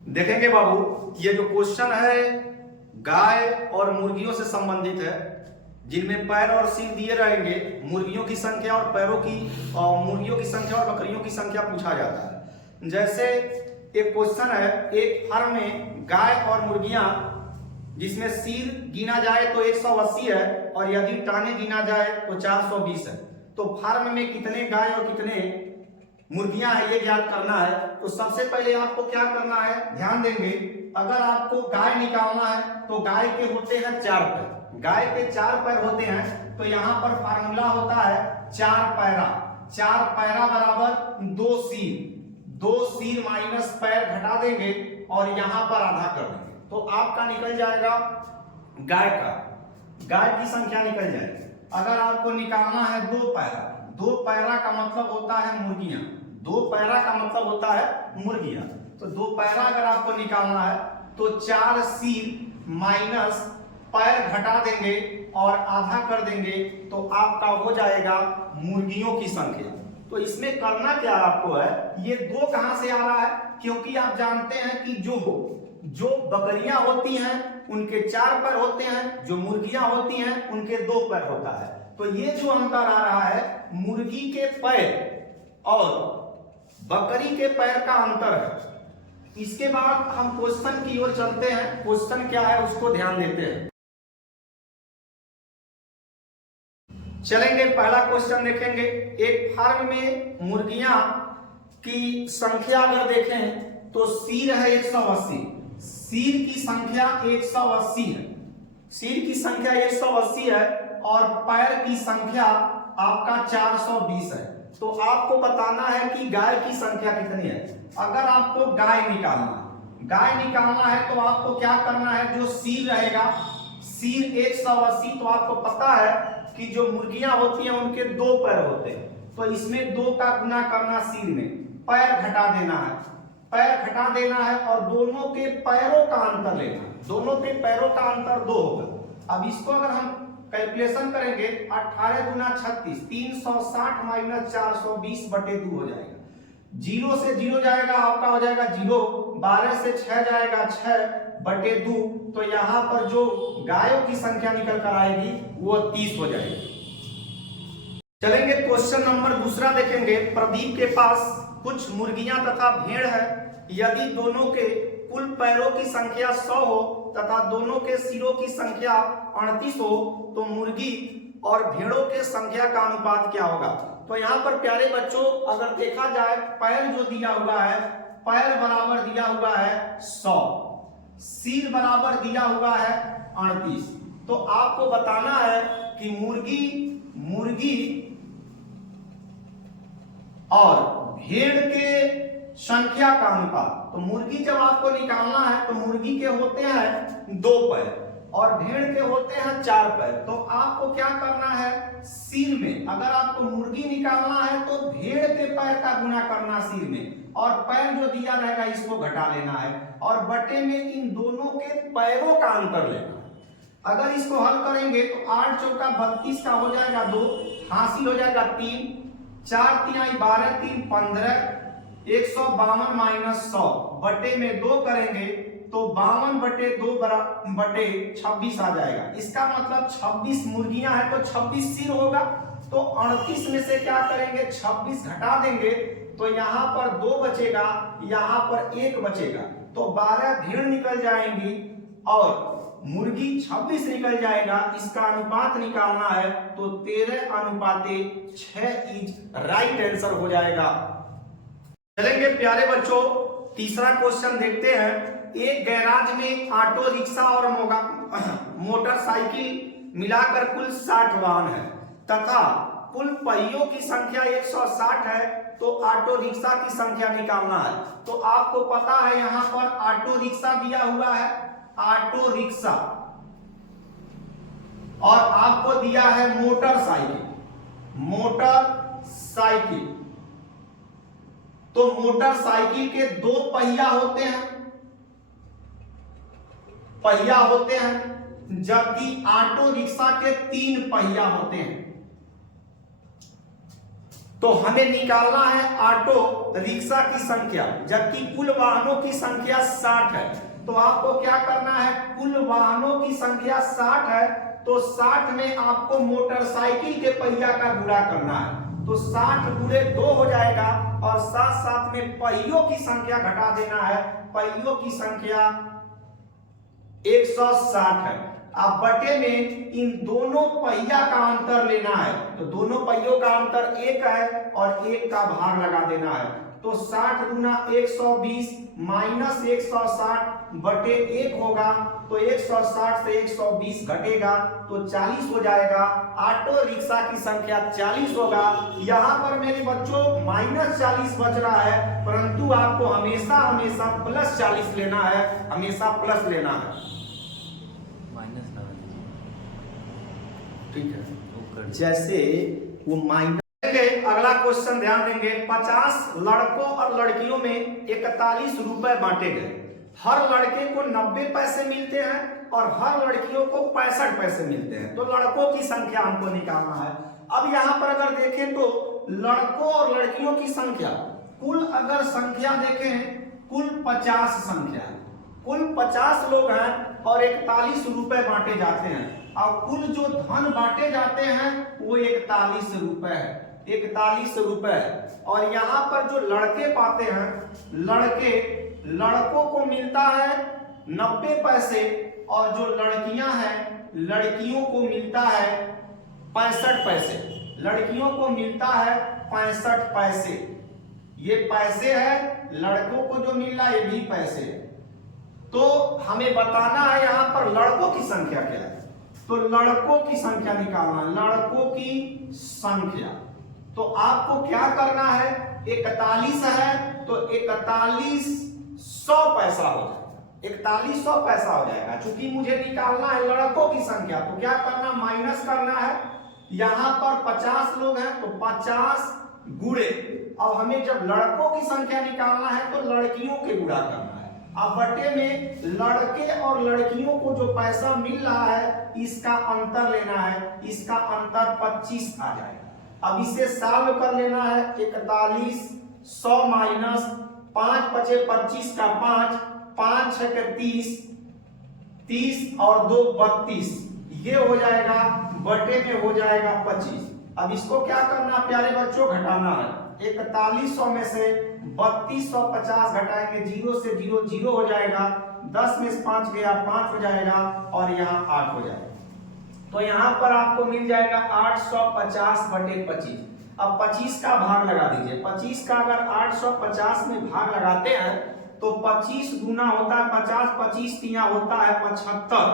देखेंगे बाबू, ये जो क्वेश्चन है गाय और मुर्गियों से संबंधित है, जिनमें पैर और सिर दिए रहेंगे। मुर्गियों की संख्या और मुर्गियों की संख्या और बकरियों की संख्या पूछा जाता है। जैसे एक क्वेश्चन है, एक फार्म में गाय और मुर्गियां जिसमें सिर गिना जाए तो 180 है और यदि टाने गिना जाए तो 420 है। तो फार्म में कितने गाय और कितने मुर्गियां हैं ये ज्ञात करना है। तो सबसे पहले आपको क्या करना है, ध्यान देंगे। अगर आपको गाय निकालना है तो गाय के होते हैं 4 पैर, गाय के 4 पैर होते हैं। तो यहाँ पर फार्मूला होता है 4 पैरा, 4 पैरा बराबर 2 सिर, 2 सिर माइनस पैर घटा देंगे और यहाँ पर आधा कर देंगे तो आपका निकल जाएगा गाय की संख्या निकल जाएगी। अगर आपको निकालना है 2 पैरा, 2 पैरा का मतलब होता है मुर्गियां, 2 पैरा का मतलब होता है मुर्गियां। तो 2 पैरा अगर आपको निकालना है तो 4 सिर माइनस पैर घटा देंगे और आधा कर देंगे तो आपका हो जाएगा मुर्गियों की संख्या। तो इसमें करना क्या आपको है, ये 2 कहां से आ रहा है, क्योंकि आप जानते हैं कि जो बकरियां होती हैं उनके 4 पैर होते हैं, जो मुर्गियां होती हैं उनके 2 पैर होता है। तो ये जो अंतर आ रहा है मुर्गी के पैर और बकरी के पैर का अंतर है। इसके बाद हम क्वेश्चन की ओर चलते हैं। क्वेश्चन क्या है उसको ध्यान देते हैं। चलेंगे, पहला क्वेश्चन देखेंगे। एक फार्म में मुर्गियां की संख्या अगर देखें तो सिर है 180, सिर की संख्या 180 है, सिर की संख्या 180 है और पैर की संख्या आपका 420 है। तो आपको बताना है कि गाय की संख्या कितनी है। अगर आपको गाय निकालना है तो आपको क्या करना है, जो सिर रहेगा, सिर 180, तो आपको पता है कि जो मुर्गियां होती हैं उनके 2 पैर होते हैं। तो इसमें 2 का गुना करना सिर में, पैर घटा देना है, पैर घटा देना है और दोनों के पैरों का अंतर लेना है। दोनों के पैरों का अंतर 2 होगा। अब इसको अगर हम कैलकुलेशन करेंगे 18 गुना 36, 360 माइनस 420 बटे 2 हो जाएगा। 0 से 0 जाएगा, आपका हो जाएगा 0, 12 से 6 जाएगा 6 बटे 2। तो यहाँ पर जो गायों की संख्या निकल कर आएगी वो 30 हो जाएगी। चलेंगे, क्वेश्चन नंबर दूसरा देखेंगे। प्रदीप के पास कुछ मुर्गियां तथा भेड़ है। यदि दोनों के कुल पैरों की संख्या 100 हो तथा दोनों के सिरों की संख्या 38 हो तो मुर्गी और भेड़ों के संख्या का अनुपात क्या होगा। तो यहाँ पर प्यारे बच्चों अगर देखा जाए, पैर जो दिया हुआ है, पैर बराबर दिया हुआ है 100, सिर बराबर दिया हुआ है 38। तो आपको बताना है कि मुर्गी और भेड़ के संख्या का अनुपात। तो मुर्गी जब आपको निकालना है तो मुर्गी के होते हैं 2 पैर और भेड़ के होते हैं 4 पैर। तो आपको क्या करना है, सिर में अगर आपको मुर्गी निकालना है तो भेड़ के पैर का गुना करना सिर में और पैर जो दिया रहेगा इसको घटा लेना है और बटे में इन दोनों के पैरों का अंतर लेना है। अगर इसको हल करेंगे तो 8 चौका 32 का हो जाएगा 2, हासिल हो जाएगा 3, 4 3 12 3 15, 152 माइनस 100 बटे में 2 करेंगे तो 52 बटे 2 बटे 26 आ जाएगा। इसका मतलब 26 मुर्गियां हैं तो 26 सिर होगा। तो 38 में से क्या करेंगे, 26 घटा देंगे तो यहाँ पर 2 बचेगा, यहाँ पर 1 बचेगा। तो 12 भेड़ निकल जाएंगी और मुर्गी 26 निकल जाएगा। इसका अनुपात निकालना है तो 13:6 इज राइट आंसर हो जाएगा। चलेंगे प्यारे बच्चों, तीसरा क्वेश्चन देखते हैं। एक गैराज में ऑटो रिक्शा और मोटरसाइकिल मिलाकर कुल 60 वाहन है तथा कुल पहियों की संख्या 160 है। तो ऑटो रिक्शा की संख्या निकालना है। तो आपको पता है यहाँ पर ऑटो रिक्शा दिया हुआ है, ऑटो रिक्शा, और आपको दिया है मोटरसाइकिल। तो मोटरसाइकिल के 2 पहिया होते हैं जबकि ऑटो रिक्शा के 3 पहिया होते हैं। तो हमें निकालना है ऑटो रिक्शा की संख्या, जबकि कुल वाहनों की संख्या 60 है। तो आपको क्या करना है, कुल वाहनों की संख्या 60 है, तो 60 में आपको मोटरसाइकिल के पहिया का गुणा करना है। तो 60 गुणे 2 हो जाएगा, और साथ साथ में पहियों की संख्या घटा देना है। पहियों की संख्या 160 है। अब बटे में इन दोनों पहिया का अंतर लेना है, तो दोनों पहियों का अंतर 1 है और 1 का भाग लगा देना है। तो 60 गुना 120 माइनस 160 बटे 1 होगा, तो 160 से 120 घटेगा तो 40 हो जाएगा। ऑटो रिक्शा की संख्या 40 होगा। यहाँ पर मेरे बच्चों -40 बच रहा है, परंतु आपको हमेशा हमेशा +40 लेना है, हमेशा प्लस लेना है। ठीक है, जैसे वो माइनस। अगला क्वेश्चन ध्यान देंगे। 50 लड़कों और लड़कियों में 41 रुपए बांटे गए। हर लड़के को 90 पैसे मिलते हैं और हर लड़कियों को 65 पैसे मिलते हैं। तो लड़कों की संख्या हमको निकालना है। अब यहाँ पर अगर देखें तो लड़कों और लड़कियों की संख्या, कुल अगर संख्या देखें, कुल 50 संख्या है, कुल 50 लोग हैं और 41 रुपए बांटे जाते हैं। और कुल जो धन बांटे जाते हैं वो 41 रुपए है, 41 रुपए। और यहाँ पर जो लड़के पाते हैं, लड़कों को मिलता है 90 पैसे, और जो लड़कियां हैं, लड़कियों को मिलता है 65 पैसे। लड़कियों को मिलता है 65 पैसे। ये पैसे है, लड़कों को जो मिल रहा है ये भी पैसे है। तो हमें बताना है यहाँ पर लड़कों की संख्या क्या है। तो लड़कों की संख्या निकालना, लड़कों की संख्या। तो आपको क्या करना है, 41 है तो 4100 पैसा हो जाएगा, 4100 पैसा हो जाएगा। चूंकि मुझे निकालना है लड़कों की संख्या, तो क्या करना, माइनस करना है। यहां पर 50 लोग हैं तो 50 गुणे, अब हमें जब लड़कों की संख्या निकालना है तो लड़कियों के गुणा करना है। अब बटे में लड़के और लड़कियों को जो पैसा मिल रहा है इसका अंतर लेना है, इसका अंतर 25 आ जाएगा। अब इसे सॉल्व कर लेना है। 4100 माइनस 5 बचे 25 का 5, 5 6 के 30, 30 और 2 32, ये हो जाएगा, बटे में हो जाएगा 25। अब इसको क्या करना प्यारे बच्चों, घटाना है। 4100 में से 3250 घटाएंगे, 0 से 0 0 हो जाएगा, 10 में से 5 गया 5 हो जाएगा, और यहाँ 8 हो जाएगा। तो यहाँ पर आपको मिल जाएगा 850 बटे 25। अब 25 का भाग लगा दीजिए। 25 का अगर 850 में भाग लगाते हैं तो 25 गुना होता है 50, 25 तिया होता है 75।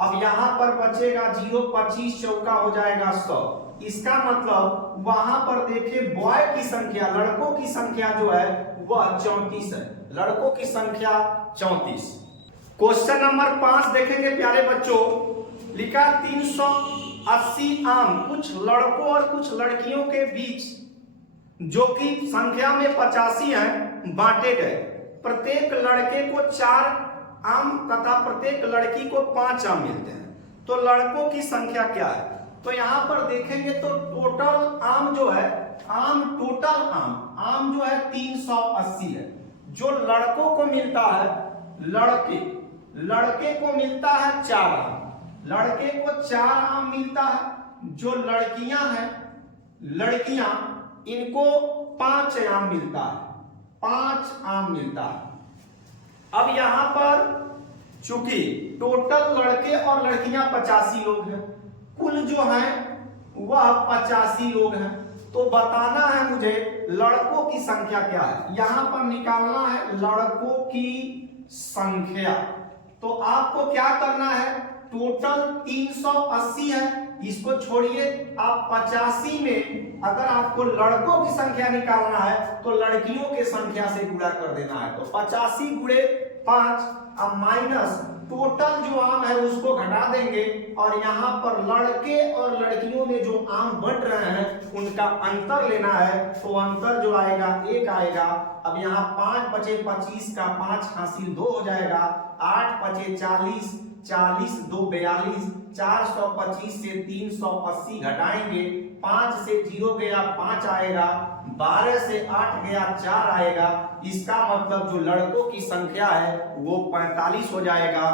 अब यहाँ पर बचेगा 0, 25 चौका हो जाएगा 100। इसका मतलब वहां पर देखिए बॉय की संख्या, लड़कों की संख्या जो है वह 34 है, लड़कों की संख्या 34। क्वेश्चन नंबर 5 देखेंगे प्यारे बच्चों। लिखा 380 आम कुछ लड़कों और कुछ लड़कियों के बीच, जो कि संख्या में 85 हैं, बांटे गए। प्रत्येक लड़के को 4 आम तथा प्रत्येक लड़की को 5 आम मिलते हैं। तो लड़कों की संख्या क्या है, तो यहां पर देखेंगे तो टोटल आम जो है, टोटल आम जो है 380 है। जो लड़कों को मिलता है, लड़के को मिलता है 4 आम, लड़के को 4 आम मिलता है। जो लड़कियां हैं, लड़कियां, इनको 5 आम मिलता है, 5 आम मिलता है। अब यहां पर चूंकि टोटल लड़के और लड़कियां 85 लोग हैं, कुल जो है वह 85 लोग हैं, तो बताना है मुझे लड़कों की संख्या क्या है। यहां पर निकालना है लड़कों की संख्या। तो आपको क्या करना है, टोटल 380 है, इसको छोड़िए, आप 85 में अगर आपको लड़कों की संख्या निकालना है तो लड़कियों के संख्या से गुणा कर देना है। तो 85 गुणे 5, अब माइनस टोटल जो आम है उसको घटा देंगे, और यहाँ पर लड़के और लड़कियों में जो आम बंट रहे हैं उनका अंतर लेना है। तो अंतर जो आएगा 1 आएगा। अब यहाँ 5 बचे 25 का 5 हासिल 2 हो जाएगा, 8 बचे 40, 40 2 42, 425 से 380 घटाएंगे, 5 से 0 गया 5 आएगा, 12 से 8 गया 4 आएगा। इसका मतलब जो लड़कों की संख्या है वो 45 हो जाएगा।